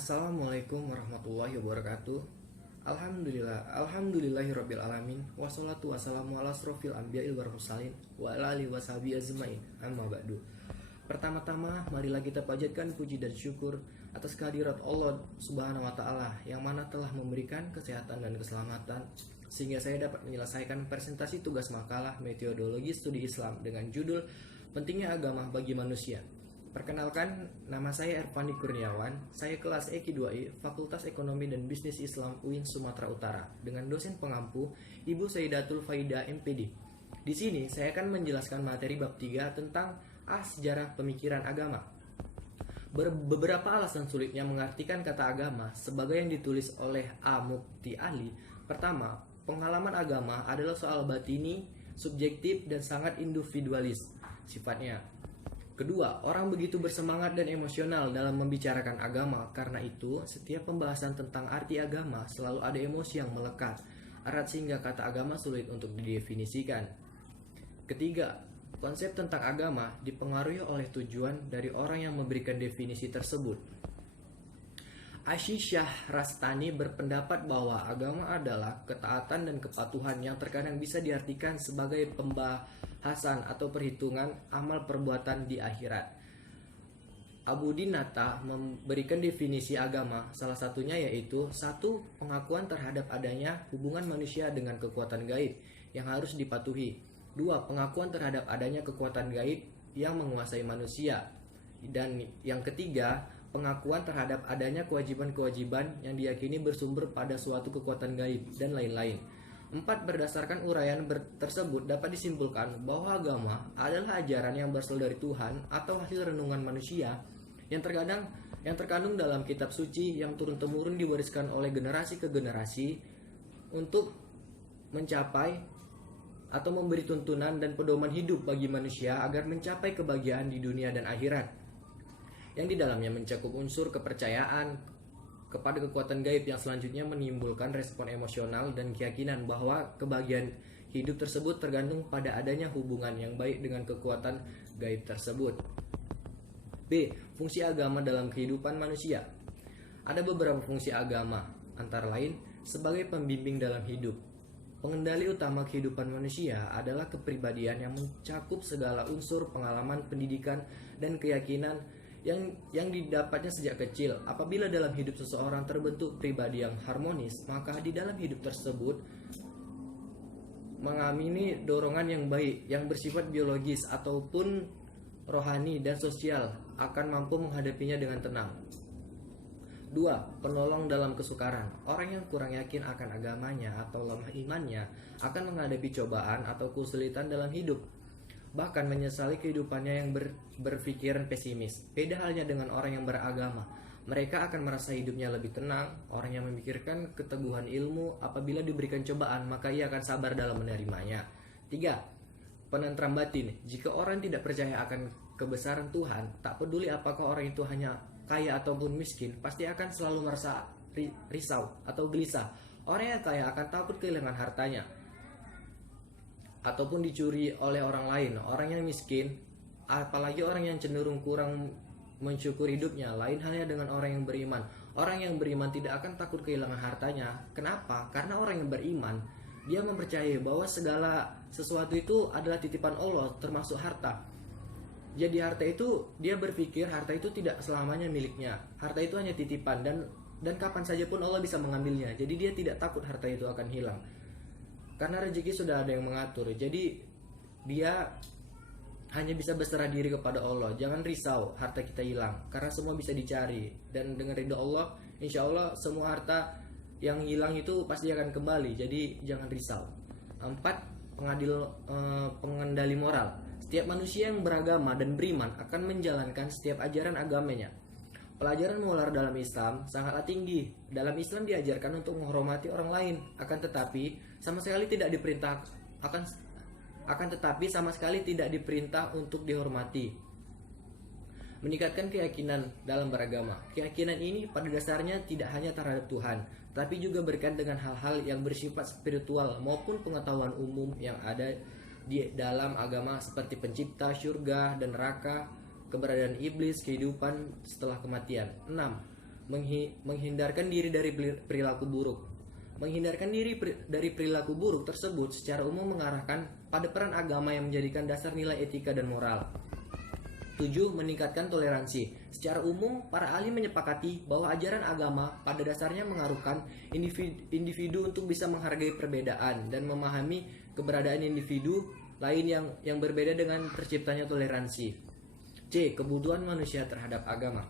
Assalamualaikum warahmatullahi wabarakatuh. Alhamdulillahirabbil alamin. Wassalatu wassalamu ala asrofil anbiya'il wal mursalin wa ala alihi washabihi ajmain. Amma ba'du. Pertama-tama marilah kita panjatkan puji dan syukur atas kehadirat Allah Subhanahu wa taala yang mana telah memberikan kesehatan dan keselamatan sehingga saya dapat menyelesaikan presentasi tugas makalah metodologi studi Islam dengan judul Pentingnya Agama bagi Manusia. Perkenalkan, nama saya Ervandi Kurniawan. Saya kelas EQ2I, Fakultas Ekonomi dan Bisnis Islam UIN Sumatera Utara, dengan dosen pengampu Ibu Sayyidatul Faida MPD. Di sini saya akan menjelaskan materi bab 3 tentang sejarah pemikiran agama. Beberapa alasan sulitnya mengartikan kata agama sebagai yang ditulis oleh A. Mukti Ali. Pertama, pengalaman agama adalah soal batini, subjektif, dan sangat individualis sifatnya. Kedua, orang begitu bersemangat dan emosional dalam membicarakan agama. Karena itu, setiap pembahasan tentang arti agama selalu ada emosi yang melekat erat sehingga kata agama sulit untuk didefinisikan. Ketiga, konsep tentang agama dipengaruhi oleh tujuan dari orang yang memberikan definisi tersebut. Ashisyah Rastani berpendapat bahwa agama adalah ketaatan dan kepatuhan yang terkadang bisa diartikan sebagai pembahasan atau perhitungan amal perbuatan di akhirat. Abu Dinata memberikan definisi agama, salah satunya yaitu: 1. Pengakuan terhadap adanya hubungan manusia dengan kekuatan gaib yang harus dipatuhi. 2. Pengakuan terhadap adanya kekuatan gaib yang menguasai manusia. Dan yang ketiga, pengakuan terhadap adanya kewajiban-kewajiban yang diyakini bersumber pada suatu kekuatan gaib, dan lain-lain. 4. Berdasarkan uraian tersebut dapat disimpulkan bahwa agama adalah ajaran yang berasal dari Tuhan atau hasil renungan manusia yang terkandung dalam kitab suci yang turun-temurun diwariskan oleh generasi ke generasi untuk mencapai atau memberi tuntunan dan pedoman hidup bagi manusia agar mencapai kebahagiaan di dunia dan akhirat, yang di dalamnya mencakup unsur kepercayaan kepada kekuatan gaib yang selanjutnya menimbulkan respon emosional dan keyakinan bahwa kebahagiaan hidup tersebut tergantung pada adanya hubungan yang baik dengan kekuatan gaib tersebut. B. Fungsi agama dalam kehidupan manusia. Ada beberapa fungsi agama, antara lain sebagai pembimbing dalam hidup. Pengendali utama kehidupan manusia adalah kepribadian yang mencakup segala unsur pengalaman, pendidikan, dan keyakinan yang didapatnya sejak kecil. Apabila dalam hidup seseorang terbentuk pribadi yang harmonis, maka di dalam hidup tersebut mengamini dorongan yang baik yang bersifat biologis ataupun rohani dan sosial akan mampu menghadapinya dengan tenang. 2. Penolong dalam kesukaran. Orang yang kurang yakin akan agamanya atau lemah imannya akan menghadapi cobaan atau kesulitan dalam hidup, bahkan menyesali kehidupannya yang berpikiran pesimis. Beda halnya dengan orang yang beragama. Mereka akan merasa hidupnya lebih tenang. Orang yang memikirkan keteguhan ilmu, apabila diberikan cobaan, maka ia akan sabar dalam menerimanya. 3. Penentram batin. Jika orang tidak percaya akan kebesaran Tuhan, tak peduli apakah orang itu hanya kaya ataupun miskin, pasti akan selalu merasa risau atau gelisah. Orang yang kaya akan takut kehilangan hartanya ataupun dicuri oleh orang lain. Orang yang miskin, apalagi orang yang cenderung kurang mensyukur hidupnya, lain halnya dengan orang yang beriman. Orang yang beriman tidak akan takut kehilangan hartanya. Kenapa? Karena orang yang beriman, dia mempercayai bahwa segala sesuatu itu adalah titipan Allah, termasuk harta. Jadi harta itu, dia berpikir harta itu tidak selamanya miliknya. Harta itu hanya titipan dan kapan saja pun Allah bisa mengambilnya. Jadi dia tidak takut harta itu akan hilang, karena rezeki sudah ada yang mengatur. Jadi dia hanya bisa berserah diri kepada Allah. Jangan risau harta kita hilang, karena semua bisa dicari. Dan dengan ridho Allah, insya Allah semua harta yang hilang itu pasti akan kembali. Jadi jangan risau. 4. Pengendali moral. Setiap manusia yang beragama dan beriman akan menjalankan setiap ajaran agamanya. Pelajaran moral dalam Islam sangatlah tinggi. Dalam Islam diajarkan untuk menghormati orang lain, akan tetapi sama sekali tidak diperintah untuk dihormati. Meningkatkan keyakinan dalam beragama. Keyakinan ini pada dasarnya tidak hanya terhadap Tuhan, tapi juga berkaitan dengan hal-hal yang bersifat spiritual maupun pengetahuan umum yang ada di dalam agama, seperti pencipta, surga dan neraka, keberadaan iblis, kehidupan setelah kematian. 6. menghindarkan diri dari perilaku buruk. Menghindarkan diri dari perilaku buruk tersebut secara umum mengarahkan pada peran agama yang menjadikan dasar nilai etika dan moral. 7. Meningkatkan toleransi. Secara umum, para ahli menyepakati bahwa ajaran agama pada dasarnya mengaruhkan individu untuk bisa menghargai perbedaan dan memahami keberadaan individu lain yang berbeda dengan terciptanya toleransi. C. Kebutuhan manusia terhadap agama.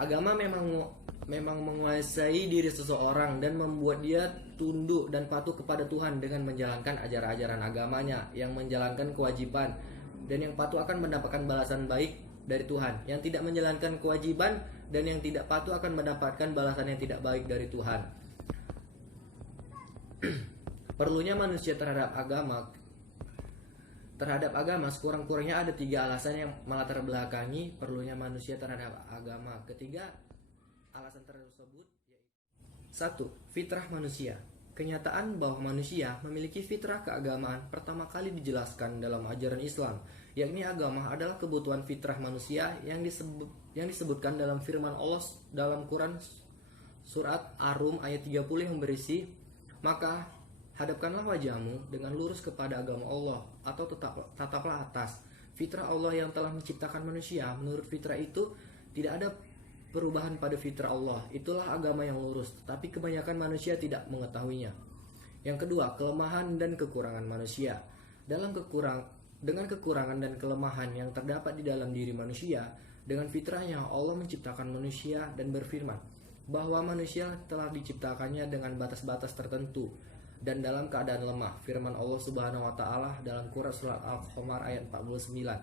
Agama memang menguasai diri seseorang dan membuat dia tunduk dan patuh kepada Tuhan dengan menjalankan ajaran-ajaran agamanya, yang menjalankan kewajiban dan yang patuh akan mendapatkan balasan baik dari Tuhan, yang tidak menjalankan kewajiban dan yang tidak patuh akan mendapatkan balasan yang tidak baik dari Tuhan. Perlunya manusia terhadap agama sekurang-kurangnya ada 3 alasan yang melatar belakangi perlunya manusia terhadap agama. Ketiga alasan tersebut yaitu 1. Fitrah manusia. Kenyataan bahwa manusia memiliki fitrah keagamaan pertama kali dijelaskan dalam ajaran Islam, yakni agama adalah kebutuhan fitrah manusia yang disebutkan dalam firman Allah dalam Quran surat Ar-Rum ayat 30 yang berisi, "Maka hadapkanlah wajahmu dengan lurus kepada agama Allah, atau tataplah atas fitrah Allah yang telah menciptakan manusia. Menurut fitrah itu tidak ada perubahan pada fitrah Allah. Itulah agama yang lurus, tetapi kebanyakan manusia tidak mengetahuinya." Yang kedua, kelemahan dan kekurangan manusia. Dengan kekurangan dan kelemahan yang terdapat di dalam diri manusia, dengan fitrahnya Allah menciptakan manusia dan berfirman bahwa manusia telah diciptakannya dengan batas-batas tertentu dan dalam keadaan lemah. Firman Allah Subhanahu wa taala dalam Quran surat Al-Qamar ayat 49.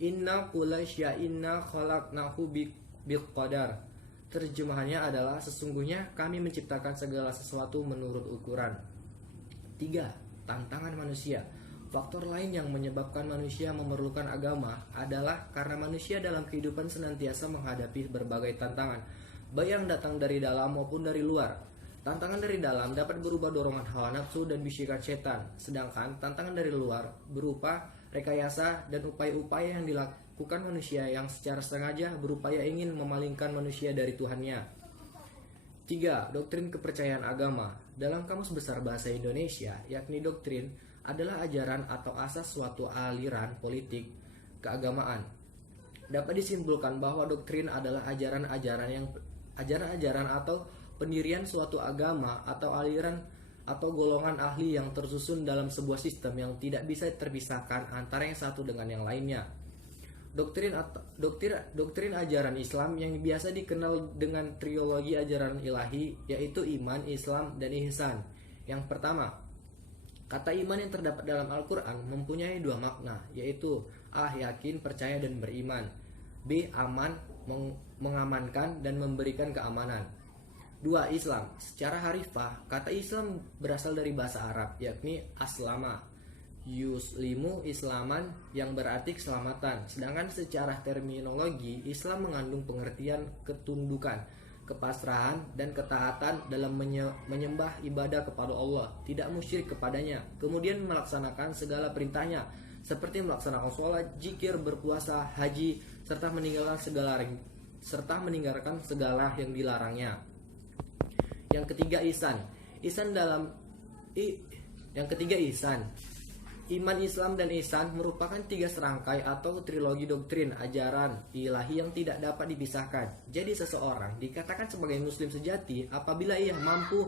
"Inna kulla syai'in khalaqnahu biqadar." Terjemahannya adalah sesungguhnya kami menciptakan segala sesuatu menurut ukuran. 3. Tantangan manusia. Faktor lain yang menyebabkan manusia memerlukan agama adalah karena manusia dalam kehidupan senantiasa menghadapi berbagai tantangan, baik yang datang dari dalam maupun dari luar. Tantangan dari dalam dapat berupa dorongan hawa nafsu dan bisikan setan, sedangkan tantangan dari luar berupa rekayasa dan upaya-upaya yang dilakukan manusia yang secara sengaja berupaya ingin memalingkan manusia dari Tuhannya. 3. Doktrin kepercayaan agama. Dalam Kamus Besar Bahasa Indonesia, yakni doktrin adalah ajaran atau asas suatu aliran politik keagamaan. Dapat disimpulkan bahwa doktrin adalah ajaran-ajaran atau pendirian suatu agama atau aliran atau golongan ahli yang tersusun dalam sebuah sistem yang tidak bisa terpisahkan antara yang satu dengan yang lainnya. Doktrin ajaran Islam yang biasa dikenal dengan trilogi ajaran ilahi, yaitu iman, Islam, dan ihsan. Yang pertama, kata iman yang terdapat dalam Al-Quran mempunyai 2 makna, yaitu A. Yakin, percaya, dan beriman. B. Aman, mengamankan, dan memberikan keamanan. 2. Islam. Secara harifah, kata Islam berasal dari bahasa Arab, yakni aslama, yuslimu, islaman, yang berarti keselamatan. Sedangkan secara terminologi, Islam mengandung pengertian ketundukan, kepasrahan, dan ketaatan dalam menyembah ibadah kepada Allah, tidak musyrik kepadanya, kemudian melaksanakan segala perintahnya, seperti melaksanakan sholat, zikir, berpuasa, haji, serta meninggalkan segala yang dilarangnya. Yang ketiga, ihsan. Iman, Islam, dan ihsan merupakan 3 serangkai atau trilogi doktrin ajaran ilahi yang tidak dapat dipisahkan. Jadi seseorang dikatakan sebagai muslim sejati apabila ia mampu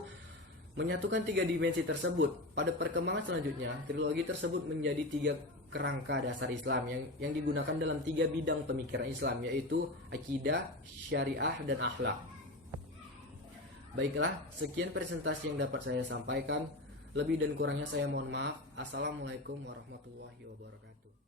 menyatukan 3 dimensi tersebut. Pada perkembangan selanjutnya, trilogi tersebut menjadi 3 kerangka dasar Islam yang digunakan dalam 3 bidang pemikiran Islam, yaitu akidah, syariah, dan akhlak. Baiklah, sekian presentasi yang dapat saya sampaikan. Lebih dan kurangnya saya mohon maaf. Assalamualaikum warahmatullahi wabarakatuh.